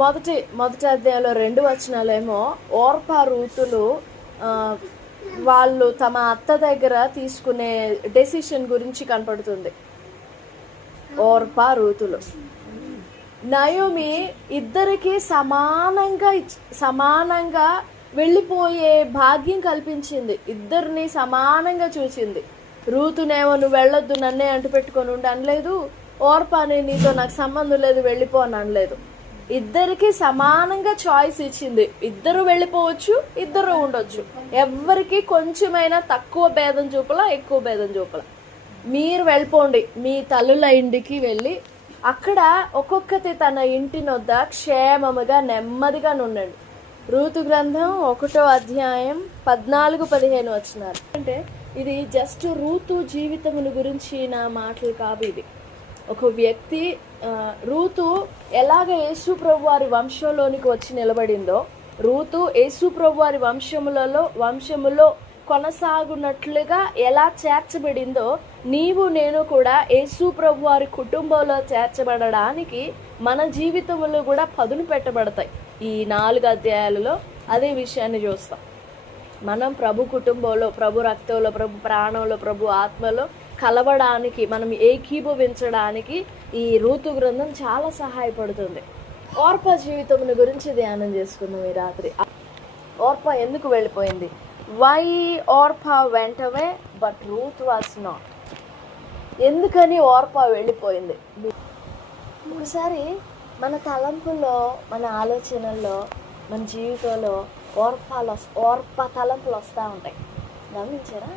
మొదటి అధ్యాయంలో 2 వచనాలేమో ఓర్పా రూతులు వాళ్ళు తమ అత్త దగ్గర తీసుకునే డెసిషన్ గురించి కనపడుతుంది. ఓర్పా రూతులు నయోమి ఇద్దరికి సమానంగా వెళ్ళిపోయే భాగ్యం కల్పించింది. ఇద్దరిని సమానంగా చూసింది. రూతునేమో నువ్వు వెళ్ళొద్దు, నన్నే అంటు పెట్టుకొని ఉండి అనలేదు. ఓర్పాని నీతో నాకు సంబంధం లేదు వెళ్ళిపో అని అనలేదు. ఇద్దరికి సమానంగా చాయిస్ ఇచ్చింది. ఇద్దరు వెళ్ళిపోవచ్చు, ఇద్దరు ఉండొచ్చు. ఎవరికి కొంచెమైనా తక్కువ భేదం చూపలా, ఎక్కువ భేదం చూపలా. మీరు వెళ్ళిపోండి, మీ తల్లుల ఇంటికి వెళ్ళి అక్కడ ఒక్కొక్కటి తన ఇంటినొద్ద క్షేమముగా నెమ్మదిగా నుండండి. రూతు గ్రంథం 1వ అధ్యాయం 14-15 వచనాలు. అంటే ఇది జస్ట్ రూతు జీవితమును గురించి నా మాటలు కాదు. ఇది ఒక వ్యక్తి రూతు ఎలాగ యేసు ప్రభు వారి వంశంలోనికి వచ్చి నిలబడిందో, రూతు యేసు ప్రభు వారి వంశములో కొనసాగునట్లుగా ఎలా చేర్చబడిందో, నీవు నేను కూడా యేసు ప్రభు వారి కుటుంబంలో చేర్చబడడానికి మన జీవితంలో కూడా పదును పెట్టబడతాయి. ఈ 4 అధ్యాయాలలో అదే విషయాన్ని చూస్తాం. మనం ప్రభు కుటుంబంలో, ప్రభు రక్తంలో, ప్రభు ప్రాణంలో, ప్రభు ఆత్మలో కలవడానికి, మనం ఏకీభవించడానికి ఈ రూతు గ్రంథం చాలా సహాయపడుతుంది. ఓర్పా జీవితం గురించి ధ్యానం చేసుకుందాం ఈ రాత్రి. ఓర్పా ఎందుకు వెళ్ళిపోయింది? Why Orpah went away but Ruth was not. ఎందుకని ఓర్పా వెళ్ళిపోయింది? ఒకసారి మన తలంపుల్లో, మన ఆలోచనల్లో, మన జీవితంలో ఓర్పా తలంపులు వస్తూ ఉంటాయి. గమనించారా?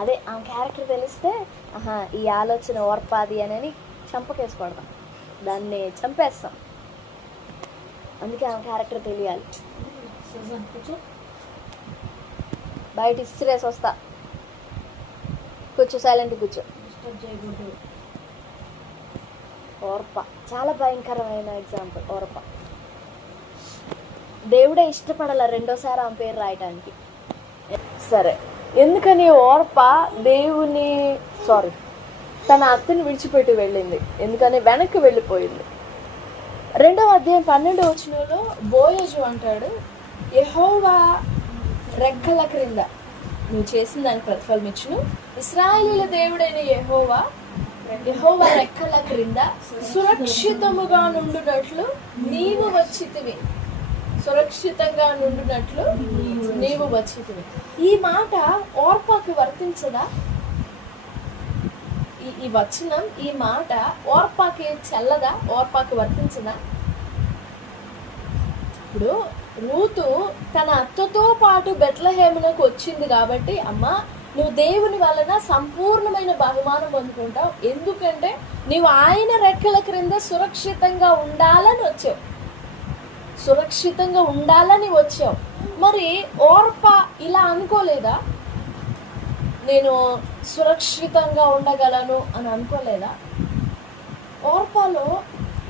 అదే ఆ క్యారెక్టర్ తెలిస్తే ఈ ఆలోచన ఓర్పాది అని చంపకేసుకోడతాం, దాన్ని చంపేస్తాం. అందుకే ఆ క్యారెక్టర్ తెలియాలి. బయట ఇస్త్రేసి వస్తా, కూర్చో, సైలెంట్ కూర్చో. ఓర్పా చాలా భయంకరమైన ఎగ్జాంపుల్. ఓర్పా దేవుడే ఇష్టపడాల రెండోసారి ఆమె పేరు రాయటానికి. సరే, ఎందుకని ఓర్పా తన అత్తని విడిచిపెట్టి వెళ్ళింది? ఎందుకని వెనక్కి వెళ్ళిపోయింది? 2వ అధ్యాయం 12వ వచనంలో బోయజు అంటాడు, యెహోవా రెక్కల క్రింద నువ్వు చేసిన దానికి ప్రతిఫలం ఇచ్చును. ఇశ్రాయేలీయుల దేవుడైన యెహోవా రెక్కల క్రింద సురక్షితంగా నుండునట్లు నీవు వచ్చితివి. సురక్షితంగా నుండునట్లు నీవు వచ్చితివి. ఈ మాట ఓర్పాకి వర్తించదా? ఈ వచనం, ఈ మాట ఓర్పాకి చెల్లదా? ఓర్పాకి వర్తించదా? ఇప్పుడు రూతు తన అత్తతో పాటు బెత్లెహేమునకు వచ్చింది కాబట్టి, అమ్మా నువ్వు దేవుని వలన సంపూర్ణమైన బహుమానం పొందుకుంటావు, ఎందుకంటే నీవు ఆయన రెక్కల క్రింద సురక్షితంగా ఉండాలని వచ్చావు. మరి ఓర్పా ఇలా అనుకోలేదా? నేను సురక్షితంగా ఉండగలను అని అనుకోలేదా? ఓర్పాలో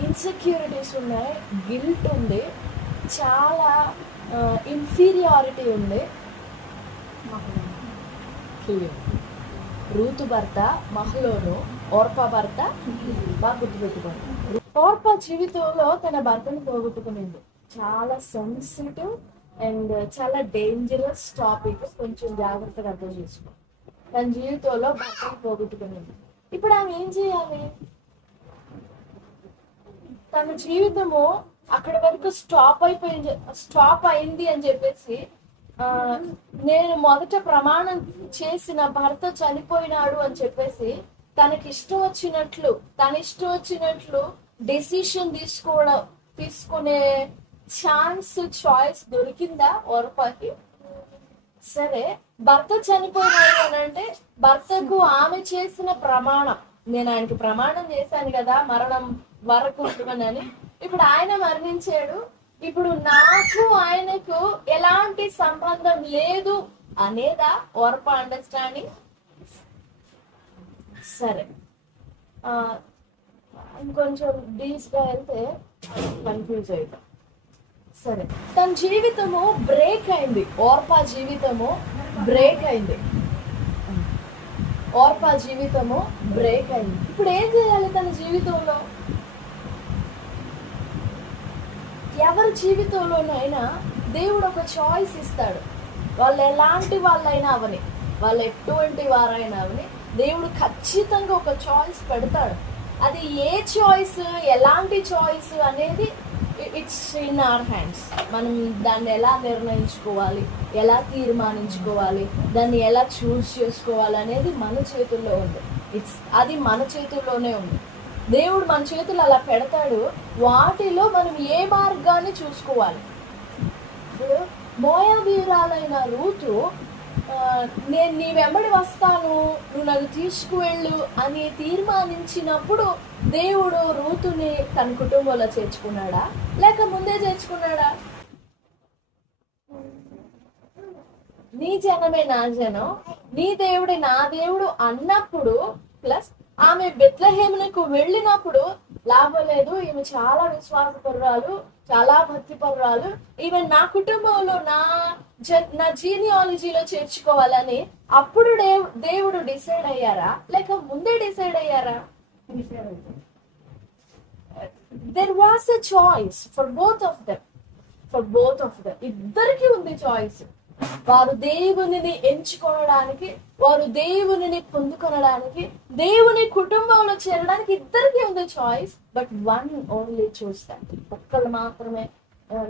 ఇన్సెక్యూరిటీస్ ఉన్నాయి, గిల్ట్ ఉంది, చాలా ఇన్ఫీరియారిటీ ఉంది. రూతు భర్త మహలోను, ఓర్పా భర్త, బాగా గుర్తుపెట్టుకోండి. ఓర్పా జీవితంలో తన భర్తను పోగొట్టుకునింది. చాలా సెన్సిటివ్ అండ్ చాలా డేంజరస్ టాపిక్. కొంచెం జాగ్రత్తగా అర్థం చేసుకో. తన జీవితంలో భర్తను పోగొట్టుకునింది. ఇప్పుడు ఆమె ఏం చేయాలి? తన జీవితము అక్కడి వరకు స్టాప్ అయింది అని చెప్పేసి, నేను మొదట ప్రమాణం చేసిన భర్త చనిపోయినాడు అని చెప్పేసి తన ఇష్టం వచ్చినట్లు డెసిషన్ తీసుకునే చాయిస్ దొరికిందా ఓర్పాకి? సరే, భర్త చనిపోయినాడు అని అంటే భర్తకు ఆమె చేసిన ప్రమాణం, నేను ఆయనకి ప్రమాణం చేశాను కదా మరణం వరకు ఉంటుందని, ఇప్పుడు ఆయన మరణించాడు, ఇప్పుడు నాకు ఆయనకు ఎలాంటి సంబంధం లేదు అనేదా ఓర్పా అండర్స్టాండింగ్? సరే, ఇంకొంచెం డీప్ గా వెళ్తే కన్ఫ్యూజ్ అవుతాం. సరే, తన జీవితము బ్రేక్ అయింది. ఓర్పా జీవితము బ్రేక్ అయింది. ఇప్పుడు ఏం చేయాలి తన జీవితంలో? ఎవరి జీవితంలోనైనా దేవుడు ఒక చాయిస్ ఇస్తాడు. వాళ్ళు ఎలాంటి వాళ్ళైనా అవని, వాళ్ళు ఎటువంటి వారైనా అవని, దేవుడు ఖచ్చితంగా ఒక చాయిస్ పెడతాడు. అది ఏ చాయిస్, ఎలాంటి చాయిస్ అనేది ఇట్స్ ఇన్ అవర్ హ్యాండ్స్. మనం దాన్ని ఎలా నిర్ణయించుకోవాలి, ఎలా తీర్మానించుకోవాలి, దాన్ని ఎలా చూస్ చేసుకోవాలి అనేది మన చేతుల్లో ఉంది. అది మన చేతుల్లోనే ఉంది. దేవుడు మన చేతులు అలా పెడతాడు. వాటిలో మనం ఏ మార్గాన్ని చూసుకోవాలి. ఇప్పుడు మోయాబీయురాలైన రూతు, నేను నీ వెంబడి వస్తాను, నువ్వు నన్ను తీసుకువెళ్ళు అని తీర్మానించినప్పుడు దేవుడు రూతుని తన కుటుంబంలో చేర్చుకున్నాడా, లేక ముందే చేర్చుకున్నాడా? నీ జనమే నా జనం, నీ దేవుడే నా దేవుడు అన్నప్పుడు, ప్లస్ ఆమె బెత్లెహేమునకు వెళ్ళినప్పుడు లాభం లేదు, ఈమె చాలా విశ్వాసపరురాలు, చాలా భక్తిపరురాలు, ఈమె నా కుటుంబంలో నా జీనియాలజీలో చేర్చుకోవాలని అప్పుడు దేవుడు డిసైడ్ అయ్యారా, లేక ముందే డిసైడ్ అయ్యారా? There was a choice for both of them. ఇద్దరికి ఉంది చాయిస్. వారు దేవునిని ఎంచుకోవడానికి, వారు దేవునిని పొందుకొనడానికి, దేవుని కుటుంబంలో చేరడానికి ఇద్దరికి ఉంది చాయిస్. బట్ వన్ ఓన్లీ చూస్తారు, ఒక్కళ్ళు మాత్రమే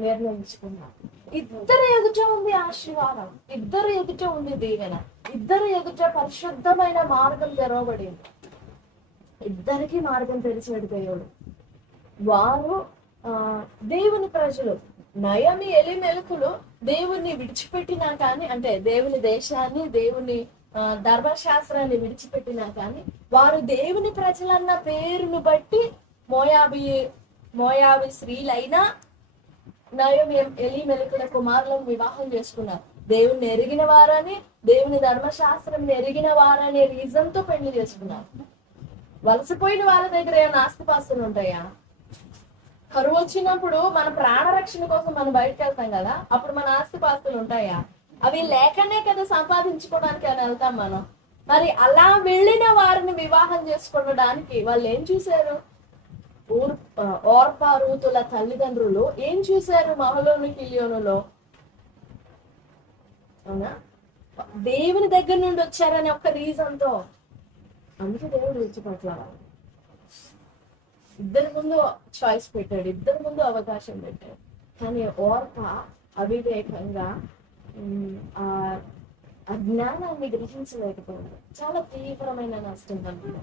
నిర్ణయించుకున్నారు. ఇద్దరు ఎదుట ఉంది ఆశీర్వాదం, ఇద్దరు ఎదుట ఉంది దీవెన, ఇద్దరు ఎదుట పరిశుద్ధమైన మార్గం తెరవబడింది. ఇద్దరికి మార్గం తెరిచాడు దేవుడు. వారు దేవుని ప్రజలు. నయమి ఎలిమెలకులు దేవుణ్ణి విడిచిపెట్టినా కానీ, అంటే దేవుని దేశాన్ని, దేవుని ధర్మశాస్త్రాన్ని విడిచిపెట్టినా కానీ, వారు దేవుని ప్రజలన్న పేరును బట్టి మోయాబీ స్త్రీలైనా నయమి ఎలిమెలకుల కుమారులను వివాహం చేసుకున్నారు. దేవుణ్ణి ఎరిగిన వారని, దేవుని ధర్మశాస్త్రం ఎరిగిన వారనే రీజన్ తో పెళ్లి చేసుకున్నారు. వలసపోయిన వాళ్ళ దగ్గర ఏమైనా ఆస్తిపాస్తులు ఉంటాయా? కరువు వచ్చినప్పుడు మన ప్రాణరక్షణ కోసం మనం బయటకు వెళ్తాం కదా, అప్పుడు మన ఆస్తిపాస్తులు ఉంటాయా? అవి లేకనే కదా సంపాదించుకోవడానికి అని వెళ్తాం మనం. మరి అలా వెళ్ళిన వారిని వివాహం చేసుకోవడానికి వాళ్ళు ఏం చూశారు? ఓర్పా రూతుల తల్లిదండ్రులు ఏం చూశారు? మహలోను కిలియోనులో అవునా, దేవుని దగ్గర నుండి వచ్చారని ఒక రీజన్ తో, అందుకే దేవుడు విడిచిపెట్టాలి. ఇద్దరి ముందు చాయిస్ పెట్టాడు, ఇద్దరి ముందు అవకాశం పెట్టాడు. కానీ ఓర్ప అవివేకంగా ఆ జ్ఞానాన్ని గ్రహించలేకపోయింది. చాలా తీవ్రమైన నష్టం కలిగింది.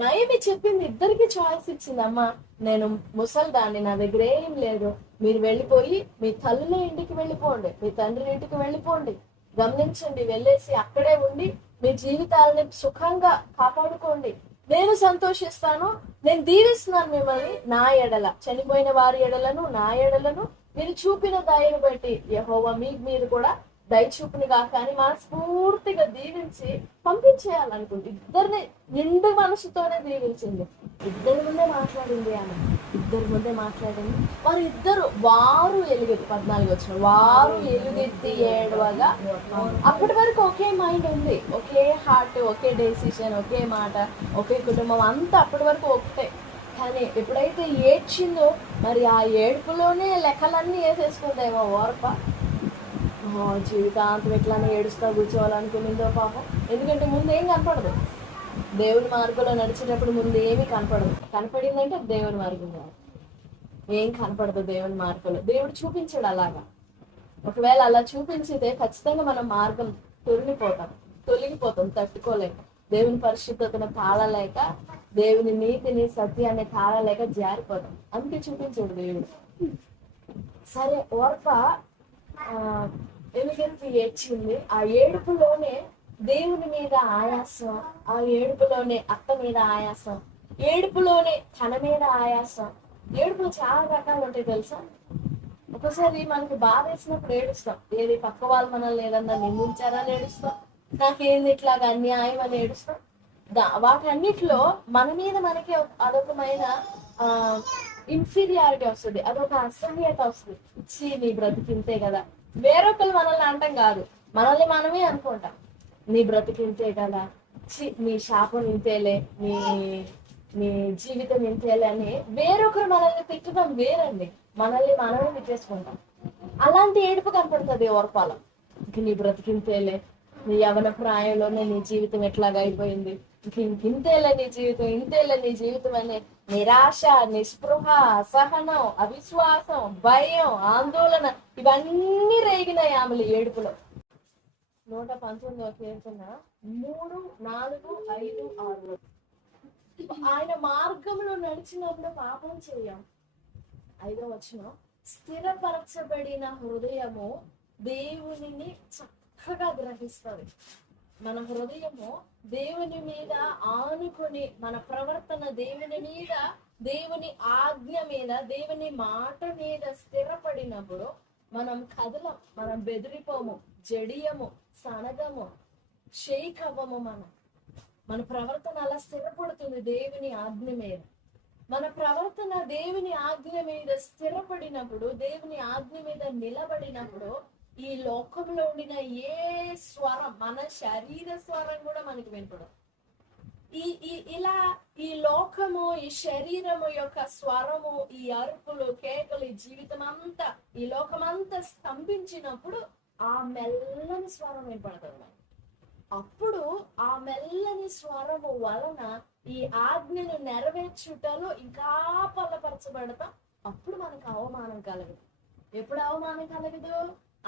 నయమి చెప్పింది, ఇద్దరికి చాయిస్ ఇచ్చింది. అమ్మ, నేను ముసల్దాన్ని, నా దగ్గర ఏం లేదు, మీరు వెళ్ళిపోయి మీ తల్లుల ఇంటికి వెళ్ళిపోండి, మీ తండ్రి ఇంటికి వెళ్ళిపోండి, గమనించండి, వెళ్ళేసి అక్కడే ఉండి మీ జీవితాలని సుఖంగా కాపాడుకోండి, నేను సంతోషిస్తాను, నేను దీవిస్తున్నాను మిమ్మల్ని. నా ఎడల, చనిపోయిన వారి ఎడలను, నా ఎడలను మీరు చూపిన దయను బట్టి యెహోవా మీరు కూడా దయచూపునిగా కానీ మనస్ఫూర్తిగా దీవించి పంపించేయాలనుకుంది. ఇద్దరిని నిండు మనసుతోనే దీవించింది. ఇద్దరి ముందే మాట్లాడింది ఆమె, ఇద్దరి ముందే మాట్లాడింది. వారు ఎలుగెత్తి 14 వచ్చిన వారు ఎలుగెత్తి ఏడవగా, అప్పటి వరకు ఒకే మైండ్ ఉంది, ఒకే హార్ట్, ఒకే డెసిషన్, ఒకే మాట, ఒకే కుటుంబం, అంతా అప్పటి వరకు ఒకటే. కానీ ఎప్పుడైతే ఏడ్చిందో, మరి ఆ ఏడుపులోనే లెక్కలన్నీ వేసేసుకుందేమో ఓర్ప. జీవితాంతం ఎట్లానే ఏడుస్తా కూర్చోవాలనుకునిందో పాపం. ఎందుకంటే ముందు ఏం కనపడదు, దేవుని మార్గంలో నడిచేటప్పుడు ముందు ఏమీ కనపడదు. కనపడిందంటే దేవుని మార్గం కాదు, ఏం కనపడదు దేవుని మార్గంలో. దేవుడు చూపించాడు అలాగా. ఒకవేళ అలా చూపించితే ఖచ్చితంగా మనం మార్గం తొలగిపోతాం, తట్టుకోలేక, దేవుని పరిశుద్ధతను తాళలేక, దేవుని నీతిని సత్యాన్ని తాళలేక జారిపోతాం. అందుకే చూపించాడు దేవుడు. సరే, ఓర్ప ఎలుగెత్తి ఏడ్చింది. ఆ ఏడుపులోనే దేవుని మీద ఆయాసం, ఆ ఏడుపులోనే అత్త మీద ఆయాసం, ఏడుపులోనే తన మీద ఆయాసం. ఏడుపులు చాలా రకాలు ఉంటాయి తెలుసా. ఒకసారి మనకి బాధ వేసినప్పుడు ఏడుస్తాం, ఏది పక్క వాళ్ళు మనల్ని ఏదన్నా నిందించారని ఏడుస్తాం, నాకేంది ఇట్లాగా అన్యాయం అని ఏడుస్తాం. వాటన్నిటిలో మన మీద మనకి అదొకమైన ఇన్ఫీరియారిటీ వస్తుంది, అదొక అసహ్యత వస్తుంది. ఇచ్చి నీ బ్రతికింతే కదా, వేరొకరు మనల్ని అంటాం కాదు, మనల్ని మనమే అనుకుంటాం. నీ బ్రతికింతే కదా, నీ శాపం ఇంతేలే, నీ జీవితం ఇంతేలే అని వేరొకరు మనల్ని తిట్టడం వేరండి. మనల్ని మనమే తిట్టేసుకుంటాం. అలాంటి ఏడుపు కనపడుతుంది ఓర్పాలో. ఇంక నీ బ్రతికింతేలే, నీ యవన ప్రాయంలోనే నీ జీవితం ఎట్లాగా అయిపోయింది, ఇంతేలే నీ జీవితం, ఇంతేలే నీ జీవితం అనే నిరాశ, నిస్పృహ, అసహనం, అవిశ్వాసం, భయం, ఆందోళన ఇవన్నీ రేగినాయి ఆమెల ఏడుపులో. 119వ కీర్తన 3, 4, 5, 6. ఆయన మార్గంలో నడిచినప్పుడు పాపం చేయం. 5వ వచనం, స్థిరపరచబడిన హృదయము దేవునిని చక్కగా గ్రహిస్తుంది. మన హృదయము దేవుని మీద ఆనుకొని, మన ప్రవర్తన దేవుని మీద, దేవుని ఆజ్ఞ మీద, దేవుని మాట మీద స్థిరపడినప్పుడు మనం కదలం, మనం బెదిరిపోము, జడియము, సనగము, షేక్ అవ్వము. మన ప్రవర్తన అలా స్థిరపడుతుంది దేవుని ఆజ్ఞ మీద. మన ప్రవర్తన దేవుని ఆజ్ఞ మీద స్థిరపడినప్పుడు, దేవుని ఆజ్ఞ మీద నిలబడినప్పుడు ఈ లోకంలో ఉండిన ఏ స్వరం, మన శరీర స్వరం కూడా మనకి వినపడదు. ఇలా ఈ లోకము, ఈ శరీరము యొక్క స్వరము, ఈ అరుపులు, కేకలు, ఈ జీవితం అంతా, ఈ లోకమంతా స్తంభించినప్పుడు ఆ మెల్లని స్వరం వినపడుతుంది. అప్పుడు ఆ మెల్లని స్వరము వలన ఈ ఆజ్ఞను నెరవేర్చుటలో ఇంకా బలపరచబడతాం. అప్పుడు మనకు అవమానం కలగదు. ఎప్పుడు అవమానం కలగదు?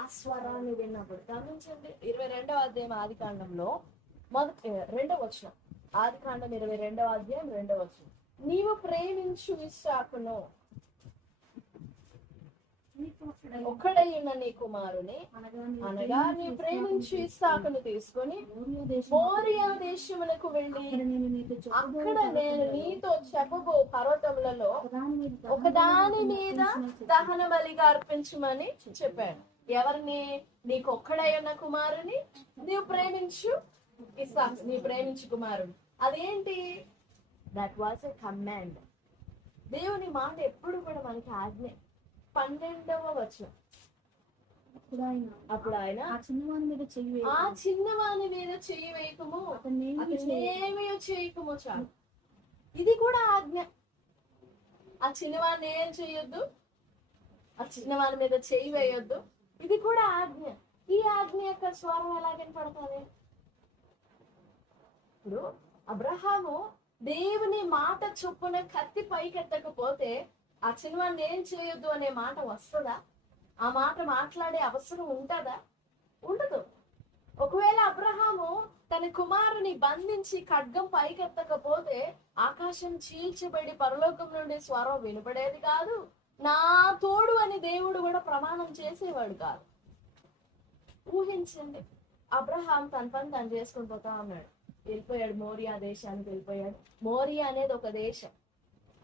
ఆ స్వరాన్ని విన్నప్పుడు. గమనించండి, 22వ అధ్యాయం ఆదికాండంలో 2వ వచనం. ఆదికాండం 22వ అధ్యాయం 2వ వచనం. నీవు ప్రేమించు ఇస్సాకును, ఒక్కడైన నీ కుమారుని అనగా నీ ప్రేమించు ఇస్సాకును తీసుకొని మోరియా దేశమునకు వెళ్ళి అక్కడ నేను నీతో చెప్పబో పర్వతములలో ఒకదాని మీద దహన బలిగా అర్పించమని చెప్పాడు. ఎవరిని? నీకు ఒక్కడైన కుమారుని నీవు ప్రేమించు ఇస్సాకు, నీ ప్రేమించు కుమారుడు. అదేంటి? That was a command. దేవుని మాట ఎప్పుడు కూడా మనకి ఆజ్ఞ. 12వ వచనం. అప్పుడు ఆయన ఆ చిన్నవాని మీద చెయ్యి వేయకము, అతనేమీ చేయకము చాలు. ఇది కూడా ఆజ్ఞ. ఆ చిన్నవాడిని ఏం చేయొద్దు, ఆ చిన్నవాని మీద చెయ్యి వేయొద్దు. ఇది కూడా ఆజ్ఞ. ఈ ఆజ్ఞ యొక్క స్వరం ఎలా కనపడుతుంది? ఇప్పుడు అబ్రహాము దేవుని మాట చొప్పున కత్తి పైకెత్తకపోతే ఆ చిన్నవాడిని ఏం చేయొద్దు అనే మాట వస్తుందా? ఆ మాట మాట్లాడే అవసరం ఉంటుందా? ఉండదు. ఒకవేళ అబ్రహాము తన కుమారుని బంధించి ఖడ్గం పైకెత్తకపోతే ఆకాశం చీల్చబడి పరలోకం నుండి స్వరం వినపడేది కాదు. నా తోడు అని దేవుడు కూడా ప్రమాణం చేసేవాడు కాదు. ఊహించండి, అబ్రహాం తన పని తను చేసుకుని పోతా ఉన్నాడు. వెళ్ళిపోయాడు, మోరియా దేశానికి వెళ్ళిపోయాడు. మోరియా అనేది ఒక దేశం,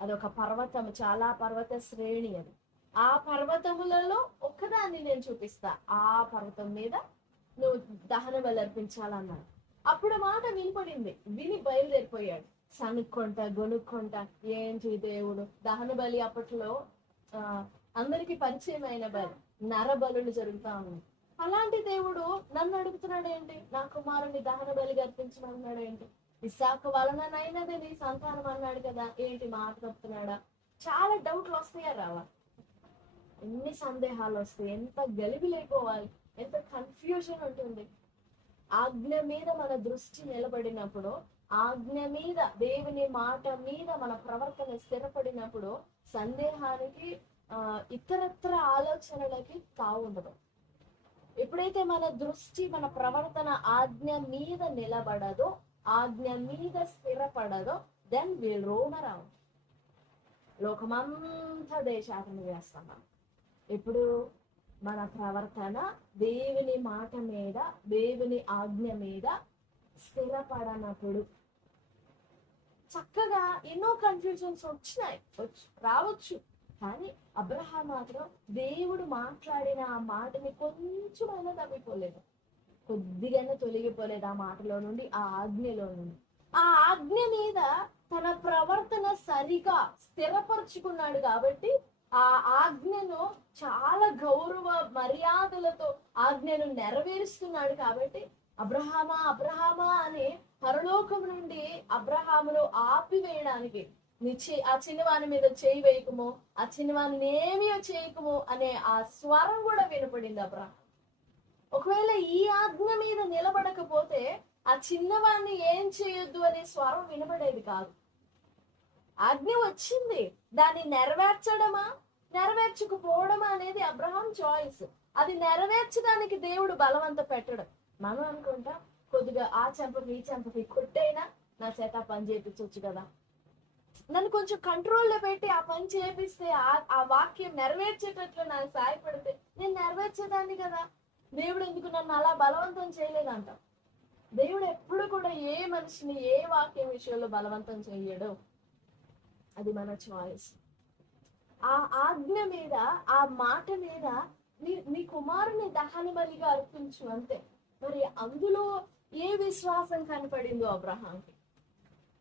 అదొక పర్వతం, చాలా పర్వత శ్రేణి అది. ఆ పర్వతములలో ఒక్కదాన్ని నేను చూపిస్తా, ఆ పర్వతం మీద నువ్వు దహన బలి అర్పించాలన్నాడు. అప్పుడు మాట వినపడింది, విని బయలుదేరిపోయాడు. సనుక్కుంటా గొనుక్కుంటా, ఏంటి దేవుడు దహన బలి అప్పట్లో అందరికి పరిచయం అయిన బలి, నర బలులు జరుగుతా ఉన్నాయి. అలాంటి దేవుడు నన్ను అడుగుతున్నాడు ఏంటి? నా కుమారుని దహన బలిగా అర్పించమన్నాడు ఏంటి? ఇస్సాకు వలననైనది నీ సంతానం అన్నాడు కదా, ఏంటి మాట తప్పుతున్నాడా? చాలా డౌట్లు వస్తాయా రావా? ఎన్ని సందేహాలు వస్తాయి, ఎంత గలిబిలైపోవాలి, ఎంత కన్ఫ్యూజన్ ఉంటుంది. ఆజ్ఞ మీద మన దృష్టి నిలబడినప్పుడు, ఆజ్ఞ మీద, దేవుని మాట మీద మన ప్రవర్తన స్థిరపడినప్పుడు సందేహానికి ఇతరత్ర ఆలోచనలకి తావు ఉండదు. ఎప్పుడైతే మన దృష్టి, మన ప్రవర్తన ఆజ్ఞ మీద నిలబడదో, ఆజ్ఞ మీద స్థిరపడదో, దెన్ విల్ రోమ్ అరౌండ్. లోకమంతా దేశాటన చేస్తున్నాం. ఇప్పుడు మన ప్రవర్తన దేవుని మాట మీద, దేవుని ఆజ్ఞ మీద స్థిరపడనప్పుడు చక్కగా ఎన్నో కన్ఫ్యూజన్స్ రావచ్చు. కానీ అబ్రహాం మాత్రం దేవుడు మాట్లాడిన ఆ మాటని కొంచెమైనా తప్పిపోలేదు, కొద్దిగానే తొలగిపోలేదు ఆ మాటలో నుండి, ఆ ఆజ్ఞలో నుండి. ఆ ఆజ్ఞ మీద తన ప్రవర్తన సరిగా స్థిరపరుచుకున్నాడు కాబట్టి, ఆ ఆజ్ఞను చాలా గౌరవ మర్యాదలతో ఆజ్ఞను నెరవేరుస్తున్నాడు కాబట్టి అబ్రహామా అబ్రహామా అని పరలోకం నుండి అబ్రహామును ఆపివేయడానికి, ఆ చిన్నవాని మీద చేయి వేయకము, ఆ చిన్నవాని ఏమీ చేయకము అనే ఆ స్వరం కూడా వినపడింది అబ్రహాం. ఒకవేళ ఈ ఆజ్ఞ మీద నిలబడకపోతే ఆ చిన్నవాడిని ఏం చేయొద్దు అనే స్వరం వినపడేది కాదు. ఆజ్ఞ వచ్చింది, దాన్ని నెరవేర్చడమా నెరవేర్చకపోవడమా అనేది అబ్రహాం చాయిస్. అది నెరవేర్చడానికి దేవుడు బలవంత పెట్టడం. మనం అనుకుంటాం కొద్దిగా ఆ చెంపకి ఈ చెంపకి కొట్టైనా నా చేత పని చేయించవచ్చు కదా, నన్ను కొంచెం కంట్రోల్లో పెట్టి ఆ పని చేపిస్తే ఆ వాక్యం నెరవేర్చేటట్లు నాకు సహాయపడితే నేను నెరవేర్చేదాన్ని కదా, దేవుడు ఎందుకు నన్ను అలా బలవంతం చేయలేదంట. దేవుడు ఎప్పుడు కూడా ఏ మనిషిని ఏ వాక్యం విషయంలో బలవంతం చేయడు. అది మన చాయిస్. ఆ ఆజ్ఞ మీద, ఆ మాట మీద నీ కుమారుని దహన బలిగా అర్పించు అంతే. మరి అందులో ఏ విశ్వాసం కనపడిందో అబ్రహాంకి?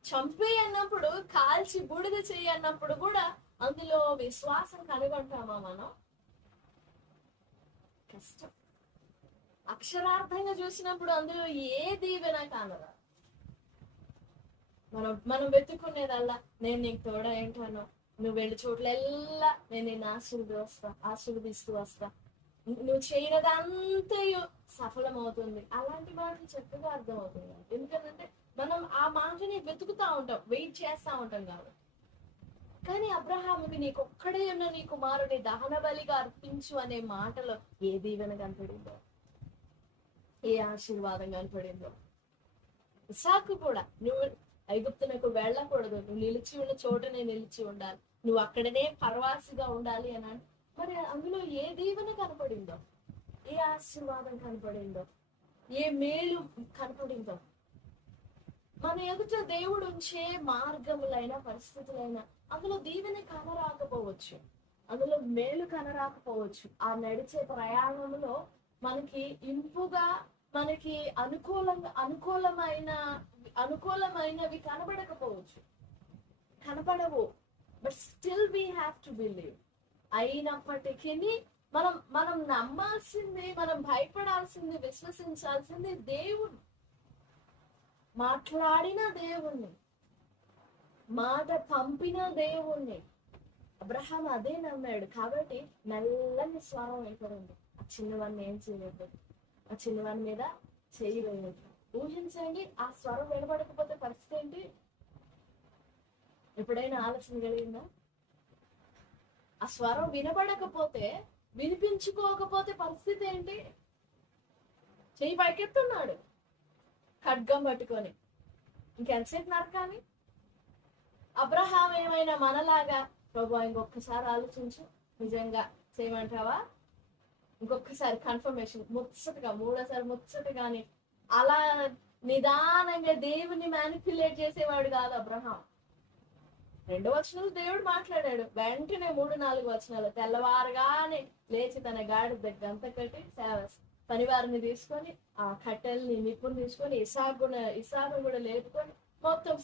చంపే అన్నప్పుడు, కాల్చి బూడిద చేయి అన్నప్పుడు కూడా అందులో విశ్వాసం కనుగొంటామా మనం? కష్టం. అక్షరార్థంగా చూసినప్పుడు అందులో ఏ దీవెన కానరా. మనం వెతుక్కునేదల్లా నేను నీకు తోడా ఏంటాను, నువ్వు వెళ్ళి చోట్లెల్లా నేను నిన్ను ఆశీర్వదిస్తూ వస్తా, నువ్వు చేయనదంతయు సఫలమవుతుంది. అలాంటి మాటలు చక్కగా అర్థమవుతుంది. ఎందుకంటే మనం ఆ మాటని వెతుకుతా ఉంటాం, వెయిట్ చేస్తా ఉంటాం కాబట్టి. కానీ అబ్రహాముకి నీకొక్కడే ఉన్న నీ కుమారుని దహన బలిగా అర్పించు అనే మాటలో ఏ దీవెన కనపడిందో, ఏ ఆశీర్వాదం కనపడిందో. ఇస్సాకు కూడా నువ్వు ఐగుప్తునకు వెళ్ళకూడదు, నువ్వు నిలిచి ఉన్న చోటనే నిలిచి ఉండాలి, నువ్వు అక్కడనే పరవాసిగా ఉండాలి అని. మరి అందులో ఏ దీవెన కనపడిందో, ఏ ఆశీర్వాదం కనపడిందో, ఏ మేలు కనపడిందో. మన ఎదుట దేవుడు ఉంచే మార్గములైన పరిస్థితులైనా అందులో దీవెన కనరాకపోవచ్చు, అందులో మేలు కనరాకపోవచ్చు. ఆ నడిచే ప్రయాణంలో మనకి ఇంపుగా, మనకి అనుకూలమైనవి కనబడకపోవచ్చు, కనపడవు. But still we have to believe. అయినప్పటికీ మనం నమ్మాల్సింది, మనం భయపడాల్సింది, విశ్వసించాల్సింది దేవుడు, మాట్లాడిన దేవుణ్ణి, మాట పంపిన దేవుణ్ణి. అబ్రహాం అదే నమ్మాడు కాబట్టి నల్లని స్వరం అయిపోయింది. ఆ చిన్నవాడిని ఏం చేయలేదు, ఆ చిన్నవాడి మీద చేయలేదు. ఊహించండి, ఆ స్వరం వినపడకపోతే పరిస్థితి ఏంటి? ఎప్పుడైనా ఆలోచన కలిగిందా? ఆ స్వరం వినపడకపోతే, వినిపించుకోకపోతే పరిస్థితి ఏంటి? చెయ్యి పైకెత్తున్నాడు ఖడ్గం పట్టుకొని, ఇంకెంతసేపు నరకాలి? అబ్రహాం ఏమైనా మనలాగా ప్రభు ఇంకొకసారి ఆలోచించు, నిజంగా చేయమంటావా, ఇంకొకసారి కన్ఫర్మేషన్, ముచ్చటగా మూడోసారి ముచ్చటగాని అలా నిదానంగా దేవుని మ్యానిపులేట్ చేసేవాడు కాదు అబ్రహాం. 2 వచనాలు దేవుడు మాట్లాడాడు, వెంటనే 3-4 వచనాలు తెల్లవారుగానే లేచి తన గాడి దగ్గర అంత కట్టి పనివారిని తీసుకొని, ఆ కట్టెల్ని నిప్పుని తీసుకొని, ఇసాకు కూడా లేపుకొని మొత్తం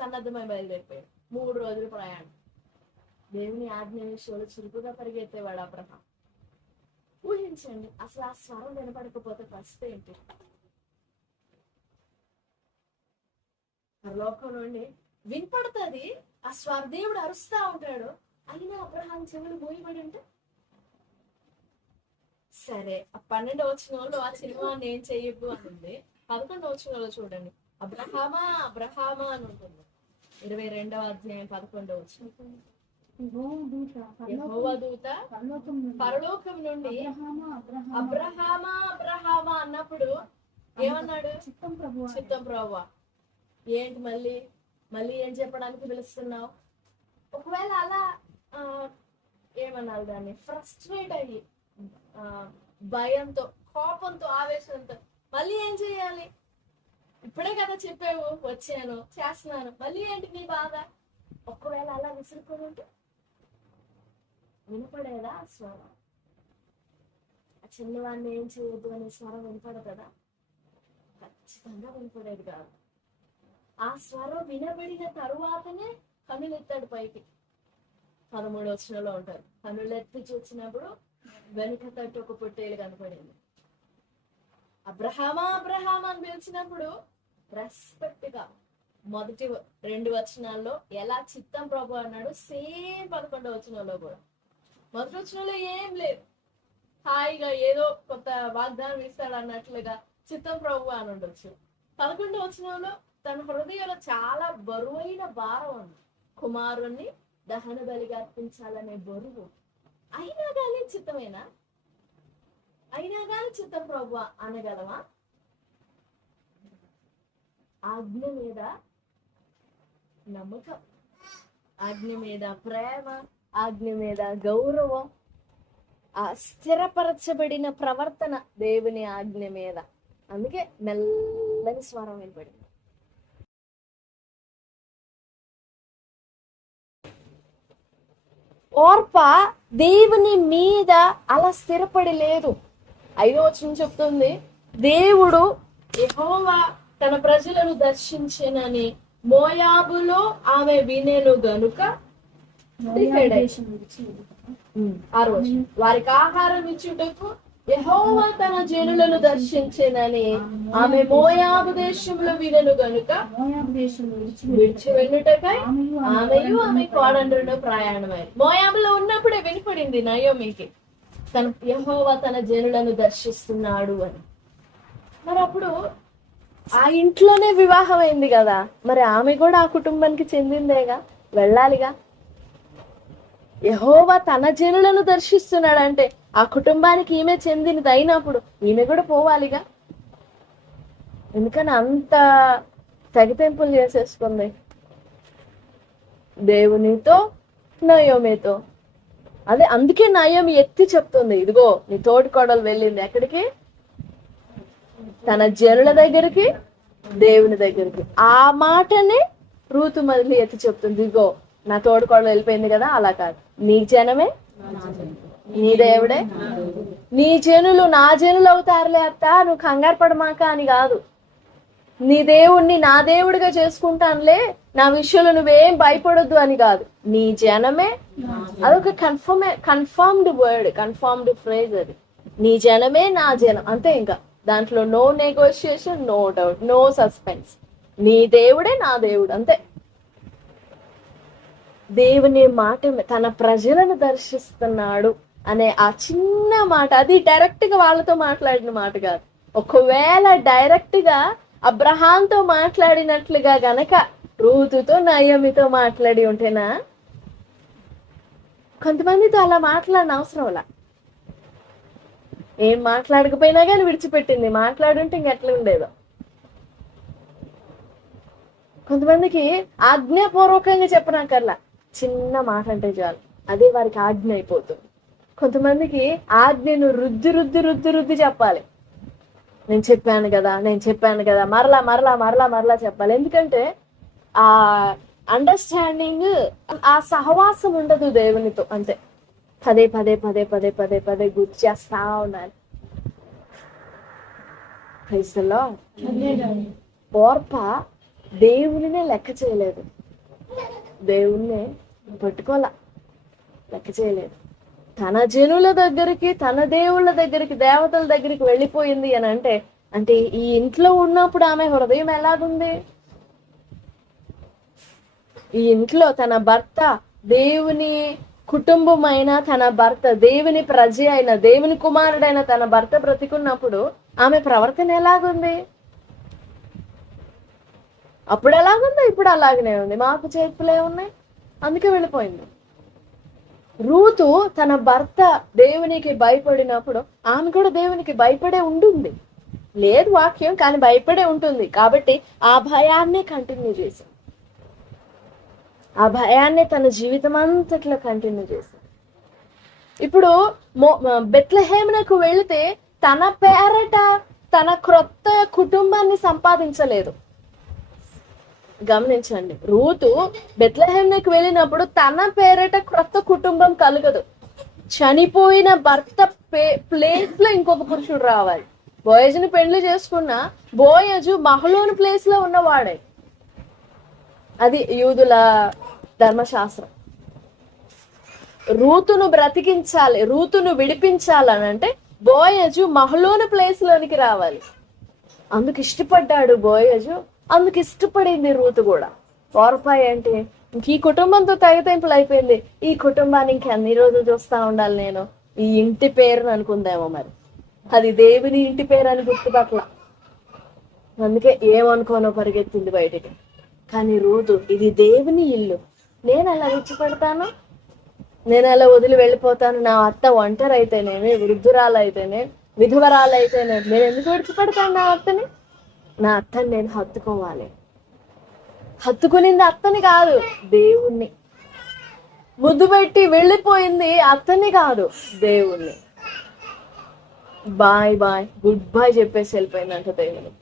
సన్నద్ధమై బయలుదేరిపోయాడు. 3 రోజులు ప్రయాణం. దేవుని ఆజ్ఞ విషయంలో చురుకుగా పరిగెత్తేవాడు అబ్రహాం. ఊహించండి, అసలు ఆ స్వరం వినపడకపోతే పరిస్థితి ఏంటి? పరలోకం నుండి వినపడుతుంది, ఆ దేవుడు అరుస్తా ఉంటాడు, అయినా అబ్రహాం చెవులు మూయబడి ఉంటే సరే. 12వ వచనంలో ఆ చిన్నవాడిని ఏం చెయ్యొద్దు అని ఉంది. 11వ వచనంలో చూడండి, అబ్రహామా అబ్రహామా అని ఉంటుంది. 22వ అధ్యాయం 11వ వచనం. యెహోవా దూత పరలోకం నుండి అబ్రహామా అబ్రహామా అన్నప్పుడు ఏమన్నాడు? చిత్తం ప్రభువా. ఏంటి మళ్ళీ ఏం చెప్పడానికి పిలుస్తున్నావు? ఒకవేళ అలా ఏమన్నారు దాన్ని, ఫ్రస్ట్రేట్ అయ్యి, భయంతో, కోపంతో, ఆవేశంతో మళ్ళీ ఏం చేయాలి? ఇప్పుడే కదా చెప్పావు, వచ్చాను, చేస్తున్నాను, మళ్ళీ ఏంటి నీ బాధ? ఒకవేళ అలా విసురుకొని ఉంటే వినపడేదా ఆ స్వరం? ఆ చిన్నవాడిని ఏం చేయొద్దు అనే స్వరం వినపడదా? ఖచ్చితంగా వినపడేది కాదు. ఆ స్వరం వినబడిన తరువాతనే కన్నులెత్తాడు పైకి. 13వ వచనంలో ఉంటారు, కన్నులెత్తి చూసినప్పుడు వెనుక తట్టు ఒక పొట్టేలు కనపడింది. అబ్రహామా అబ్రహామా అని పిలిచినప్పుడు రెస్పెక్ట్ గా మొదటి 2 వచనాల్లో ఎలా చిత్తం ప్రభు అన్నాడు, సేమ్ 11వ వచనంలో కూడా. మొదటి వచనంలో ఏం లేదు, హాయిగా ఏదో కొత్త వాగ్దానం ఇస్తాడు అన్నట్లుగా చిత్తం ప్రభు అని ఉండొచ్చు. 11వ వచనంలో తన హృదయంలో చాలా బరువైన భారం ఉంది, కుమారుణ్ణి దహన బలిగా అర్పించాలనే బరువు. అయినా కానీ చిత్తమేనా? అయినా కానీ చిత్తం ప్రభు అనగలమా? ఆజ్ఞ మీద నమ్మకం, ఆజ్ఞ మీద ప్రేమ, ఆజ్ఞ మీద గౌరవం, ఆ స్థిరపరచబడిన ప్రవర్తన దేవుని ఆజ్ఞ మీద. అందుకే మెల్లని స్వరం వినపడింది. ఓర్ప దేవుని మీద అలా స్థిరపడి లేదు. 5వ వచనం చెప్తుంది, దేవుడు యెహోవా తన ప్రజలను దర్శించెనని మోయాబులో ఆమె వినెను గనుక వారికి ఆహారం ఇచ్చుటకు యెహోవా తన జనులను దర్శించెనని ఆమె మోయాబు దేశంలో వినెను గనుక విడిచి వెళ్ళుటకై ఆమెయు ఆమె కోడండ్రును ప్రయాణమై. మోయాబులో ఉన్నప్పుడే వినపడింది నయోమికి యెహోవా తన జనులను దర్శిస్తున్నాడు అని. మరి అప్పుడు ఆ ఇంట్లోనే వివాహం అయింది కదా, మరి ఆమె కూడా ఆ కుటుంబానికి చెందిందేగా, వెళ్ళాలిగా. యెహోవా తన జనులను దర్శిస్తున్నాడంటే ఆ కుటుంబానికి ఈమె చెందినది అయినప్పుడు ఈమె కూడా పోవాలిగా. ఎందుకని అంత తెగతెంపులు చేసేసుకుంది దేవునితో నయోమితో? అదే అందుకే నయోమి ఎత్తి చెప్తుంది, ఇదిగో నీ తోటి కోడలు వెళ్ళింది ఎక్కడికి? తన జనుల దగ్గరికి, దేవుని దగ్గరికి. ఆ మాటనే రూతు మళ్ళీ ఎత్తి చెప్తుంది, ఇదిగో నా తోడుకోడలు వెళ్ళిపోయింది కదా, అలా కాదు, నీ జనమే నీ దేవుడే, నీ జనులు నా జనులు అవుతారులే అత్త, నువ్వు కంగారు పడమాక అని కాదు. నీ దేవుణ్ణి నా దేవుడిగా చేసుకుంటానులే, నా విషయంలో నువ్వేం భయపడొద్దు అని కాదు. నీ జనమే, అదొక కన్ఫర్మ్డ్ వర్డ్, కన్ఫర్మ్డ్ ఫ్రేజ్ అది. నీ జనమే నా జనం, అంతే. ఇంకా దాంట్లో no negotiation, no doubt, no suspense. నీ దేవుడే నా దేవుడు, అంతే. దేవుని మాట, తన ప్రజలను దర్శిస్తున్నాడు అనే ఆ చిన్న మాట, అది డైరెక్ట్ గా వాళ్ళతో మాట్లాడిన మాట కాదు. ఒకవేళ డైరెక్ట్ గా అబ్రహాంతో మాట్లాడినట్లుగా గనక రూతుతో నయోమితో మాట్లాడి ఉంటేనా, కొంతమందితో అలా మాట్లాడిన అవసరంలా. ఏం మాట్లాడకపోయినా కానీ విడిచిపెట్టింది, మాట్లాడుంటే ఇంకెట్లా ఉండేదో. కొంతమందికి ఆజ్ఞాపూర్వకంగా చెప్పనక్కర్లా, చిన్న మాట అంటే చాలు, అదే వారికి ఆజ్ఞ అయిపోతుంది. కొంతమందికి ఆజ్ఞను రుద్ది రుద్ది రుద్ది రుద్ది చెప్పాలి. నేను చెప్పాను కదా, మరలా మరలా మరలా మరలా చెప్పాలి. ఎందుకంటే ఆ అండర్స్టాండింగ్, ఆ సహవాసం ఉండదు దేవునితో, అంతే. పదే పదే పదే పదే పదే పదే గుర్తు చేస్తా ఉన్నాను. ఓర్ప దేవునినే లెక్క చేయలేదు, దేవుణ్ణి పట్టుకోలా, లెక్క చేయలేదు. తన జనుల దగ్గరికి, తన దేవుళ్ళ దగ్గరికి, దేవతల దగ్గరికి వెళ్ళిపోయింది అని అంటే ఈ ఇంట్లో ఉన్నప్పుడు ఆమె హృదయం ఎలాగుంది? ఈ ఇంట్లో తన భర్త దేవుని కుటుంబమైన, తన భర్త దేవుని ప్రజ అయిన, దేవుని కుమారుడైన తన భర్త బ్రతికున్నప్పుడు ఆమె ప్రవర్తన ఎలాగుంది? అప్పుడు ఎలాగుందో ఇప్పుడు అలాగనే ఉంది. మాకు చేతులే ఉన్నాయి, అందుకే వెళ్ళిపోయింది. రూతు తన భర్త దేవునికి భయపడినప్పుడు ఆమె కూడా దేవునికి భయపడే ఉంటుంది. లేదు వాక్యం, కానీ భయపడే ఉంటుంది. కాబట్టి ఆ భయాన్ని కంటిన్యూ చేసింది, ఆ భయాన్ని తన జీవితం అంతట్లో కంటిన్యూ చేసింది. ఇప్పుడు బెత్లెహేమునకు వెళితే తన పేరట తన క్రొత్త కుటుంబాన్ని సంపాదించలేదు. గమనించండి, రూతు బెత్లెహేమునకు వెళ్ళినప్పుడు తన పేరట క్రొత్త కుటుంబం కలగదు. చనిపోయిన భర్త ప్లేస్ లో ఇంకొక పురుషుడు రావాలి. బోయజుని పెళ్లి చేసుకున్న బోయజు మహలోని ప్లేస్ లో ఉన్నవాడే. అది యూదుల ధర్మశాస్త్రం. రూతును బ్రతికించాలి, రూతును విడిపించాలని అంటే బోయజు మహలోను ప్లేస్ లోనికి రావాలి. అందుకు ఇష్టపడ్డాడు బోయజు, అందుకు ఇష్టపడింది రూతు కూడా. ఓర్పా ఏంటి, ఇంక ఈ కుటుంబంతో తెగతెంపులు అయిపోయింది, ఈ కుటుంబాన్ని ఇంకెన్ని రోజులు చూస్తా ఉండాలి నేను, ఈ ఇంటి పేరుని అనుకుందేమో మరి. అది దేవుని ఇంటి పేరు అని గుర్తుపట్ల, అందుకే ఏమనుకోనో పరిగెత్తింది బయటికి. కానీ రూతు, ఇది దేవుని ఇల్లు, నేను ఎలా విడిచిపెడతాను, నేను ఎలా వదిలి వెళ్ళిపోతాను, నా అత్త ఒంటరి అయితేనేమి, వృద్ధురాలు అయితేనే, విధవరాలు అయితేనే, నేను ఎందుకు విడిచిపెడతాను నా అత్తని? నా అత్తని నేను హత్తుకోవాలి. హత్తుకునింది అత్తని కాదు, దేవుణ్ణి. ముద్దు పెట్టి వెళ్ళిపోయింది అత్తని కాదు, దేవుణ్ణి. బాయ్ బాయ్, గుడ్ బాయ్ చెప్పేసి వెళ్ళిపోయిందంట దేవుని.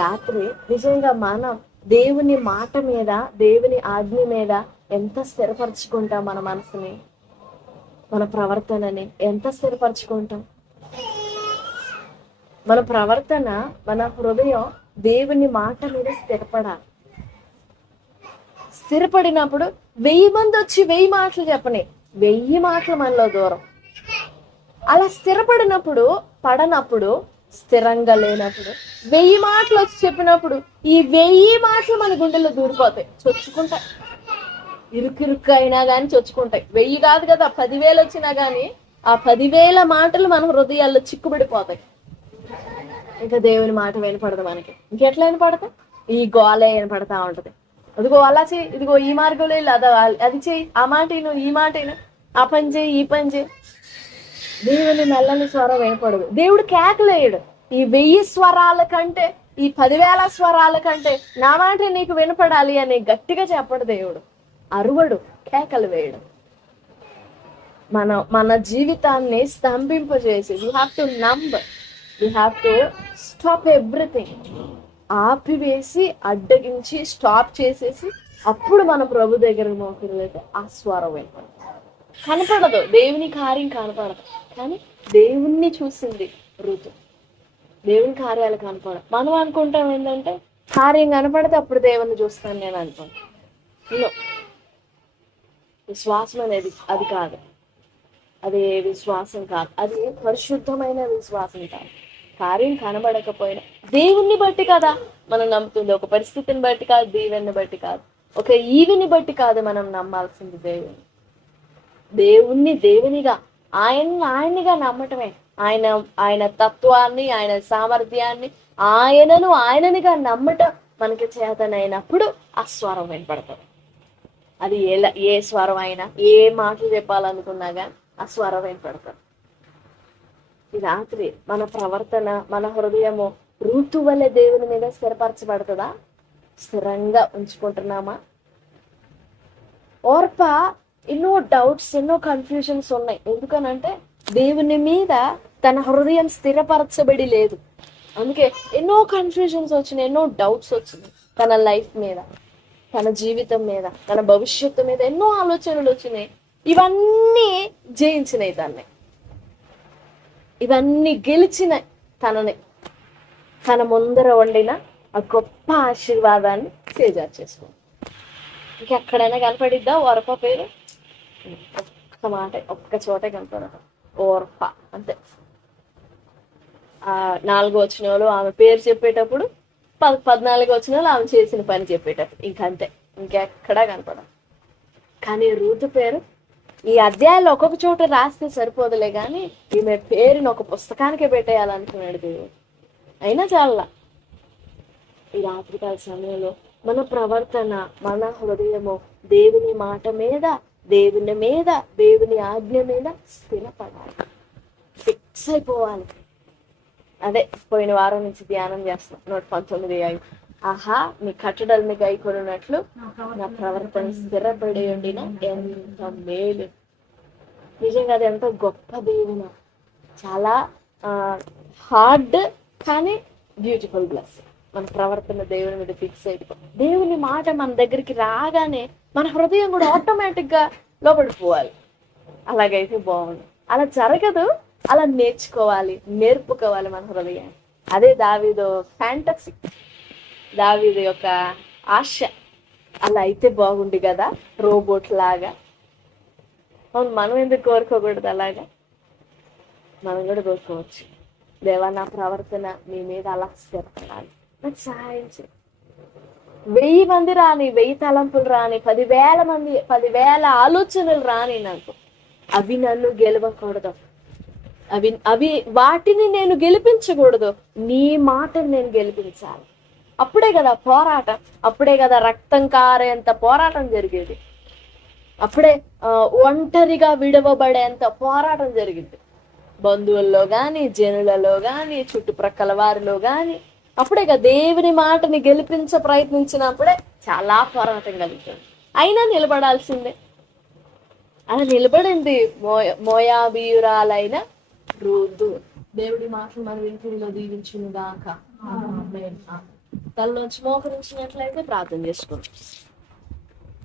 రాత్రి నిజంగా మనం దేవుని మాట మీద, దేవుని ఆజ్ఞ మీద ఎంత స్థిరపరచుకుంటాం, మన మనసుని, మన ప్రవర్తనని ఎంత స్థిరపరచుకుంటాం. మన ప్రవర్తన, మన హృదయం దేవుని మాట మీద స్థిరపడాలి. స్థిరపడినప్పుడు 1000 మంది వచ్చి 1000 మాటలు చెప్పని, 1000 మాటలు మనలో దూరం. అలా స్థిరపడినప్పుడు, పడనప్పుడు, స్థిరంగా లేనప్పుడు 1000 మాటలు వచ్చి చెప్పినప్పుడు ఈ 1000 మాటలు మన గుండెల్లో దూరిపోతాయి, చొచ్చుకుంటాయి. ఇరుకిరుక్కు అయినా కానీ చొచ్చుకుంటాయి. 1000 కాదు కదా, 10,000 వచ్చినా కానీ ఆ 10,000 మాటలు మన హృదయాల్లో చిక్కుబడిపోతాయి. ఇంకా దేవుని మాట వినపడదు మనకి. ఇంకెట్లా వినపడతాయి? ఈ గోలే వినపడతా ఉంటది. అదిగో అలా చెయ్యి, ఇదిగో ఈ మార్గంలో వెళ్ళి, అది చెయ్యి, ఆ మాట విను, ఈ మాట విను, ఆ పని చేయి, ఈ పని చేయి. దేవుని మెల్లని స్వరం వినపడదు. దేవుడు కేకలేయడు. ఈ 1000 స్వరాల కంటే, ఈ 10,000 స్వరాల కంటే నా మాట నీకు వినపడాలి అని గట్టిగా చెప్పడు దేవుడు. అరువడు, కేకలు వేయడు. మన జీవితాన్ని స్తంభింపజేసి, we have to number, we have to stop everything. ఆపివేసి, అడ్డగించి, స్టాప్ చేసేసి అప్పుడు మన ప్రభు దగ్గర మోకరిల్లితే ఆ స్వరం వినపడదు. కనపడదు, దేవుని కార్యం కనపడదు. కానీ దేవుణ్ణి చూసింది ఋతు. దేవుని కార్యాలు కనపడదు. మనం అనుకుంటాం ఏంటంటే కార్యం కనపడితే అప్పుడు దేవుణ్ణి చూస్తాను నేను అనుకుంటాను. విశ్వాసం అనేది అది కాదు, అది విశ్వాసం కాదు, అది పరిశుద్ధమైన విశ్వాసం కాదు. కార్యం కనబడకపోయినా దేవుణ్ణి బట్టి కదా మనం నమ్ముతుంది, ఒక పరిస్థితిని బట్టి కాదు, దేవుని బట్టి కాదు, ఒక ఈవిని బట్టి కాదు మనం నమ్మాల్సింది దేవుణ్ణి దేవునిగా, ఆయనగా నమ్మటమే. ఆయన తత్వాన్ని, ఆయన సామర్థ్యాన్ని, ఆయననిగా నమ్మటం మనకి చేతనైనప్పుడు ఆ స్వరం వినపడుతుంది. అది ఏ స్వరం అయినా, ఏ మాటలు చెప్పాలనుకున్నా కానీ ఆ స్వరం వినపడుతుంది. ఈ రాత్రి మన ప్రవర్తన, మన హృదయము ఋతు వలె దేవుని మీద స్థిరపరచబడుతుందా? స్థిరంగా ఉంచుకుంటున్నామా? ఓర్ప ఎన్నో డౌట్స్, ఎన్నో కన్ఫ్యూజన్స్ ఉన్నాయి. ఎందుకనంటే దేవుని మీద తన హృదయం స్థిరపరచబడి లేదు. అందుకే ఎన్నో కన్ఫ్యూజన్స్ వచ్చినాయి, ఎన్నో డౌట్స్ వచ్చినాయి. తన లైఫ్ మీద, తన జీవితం మీద, తన భవిష్యత్తు మీద ఎన్నో ఆలోచనలు వచ్చినాయి. ఇవన్నీ జయించినాయి తనని, ఇవన్నీ గెలిచినాయి తనని. తన ముందర వండిన ఆ గొప్ప ఆశీర్వాదాన్ని చేజార్చేసుకోండి. ఇంకెక్కడైనా కనపడిద్దా ఓర్ప పేరు? ఒక్క మాట, ఒక్క చోటే కనపడదు, ఓర్ప అంతే. 4వ వచనంలో ఆమె పేరు చెప్పేటప్పుడు, 14వ వచనంలో ఆమె చేసిన పని చెప్పేటప్పుడు, ఇంకంతే, ఇంకెక్కడా కనపడదు. కానీ రూతు పేరు ఈ అధ్యాయంలో ఒక్కొక్క చోట రాస్తే సరిపోదులే, కానీ ఈమె పేరుని ఒక పుస్తకానికే పెట్టేయాలనుకున్నాడు దేవుడు. అయినా చాలా. ఈ రాత్రికాల సమయంలో మన ప్రవర్తన, మన హృదయము దేవుని మాట మీద, దేవుని ఆజ్ఞ మీద స్థిరపడాలి, ఫిక్స్ అయిపోవాలి. అదే పోయిన వారం నుంచి ధ్యానం చేస్తున్నాం, 119:5. ఆహా, మీ కట్టడలు మీకు అయికొనున్నట్లు నా ప్రవర్తన స్థిరపడి ఉండిన ఎంత మేలు. నిజంగా అది ఎంత గొప్ప దీవెన. చాలా హార్డ్ కానీ బ్యూటిఫుల్ బ్లెస్సింగ్. మన ప్రవర్తన దేవుని మీద ఫిక్స్ అయిపో, దేవుని మాట మన దగ్గరికి రాగానే మన హృదయం కూడా ఆటోమేటిక్ గా లోపడిపోవాలి. అలాగైతే బాగుంది. అలా జరగదు, అలా నేర్పుకోవాలి మన హృదయాన్ని. అదే దావీదు ఫ్యాంటసీ, దావీదు యొక్క ఆశ. అలా అయితే బాగుంది కదా, రోబోట్ లాగా. అవును, మనం ఎందుకు కోరుకోకూడదు అలాగా? మనం కూడా కోరుకోవచ్చు, దేవా నా ప్రవర్తన నీ మీద అలా స్థిరపడాలి, నాకు సహాయం చేయి. 1000 మంది రాని, 1000 తలంపులు రాని, 10,000 మంది, 10,000 ఆలోచనలు రాని, నాకు అవి నన్ను గెలవకూడదు. అవి వాటిని నేను గెలిపించకూడదు, నీ మాటను నేను గెలిపించాలి. అప్పుడే కదా పోరాటం, అప్పుడే కదా రక్తం కారేంత పోరాటం జరిగేది, అప్పుడే ఒంటరిగా విడవబడేంత పోరాటం జరిగింది, బంధువుల్లో గాని, జనులలో గాని, చుట్టుప్రక్కల వారిలో గాని. అప్పుడే కదా దేవుని మాటని ప్రయత్నించినప్పుడే చాలా పోరాటం కలుగుతుంది. అయినా నిలబడాల్సిందే. అలా నిలబడింది మోయాబీయురాలైన రూతు. దేవుడి మాటలు మన వింటిలో దీవించును గాక. తనలోంచి మోకరించినట్లయితే ప్రార్థన చేసుకుంటాం.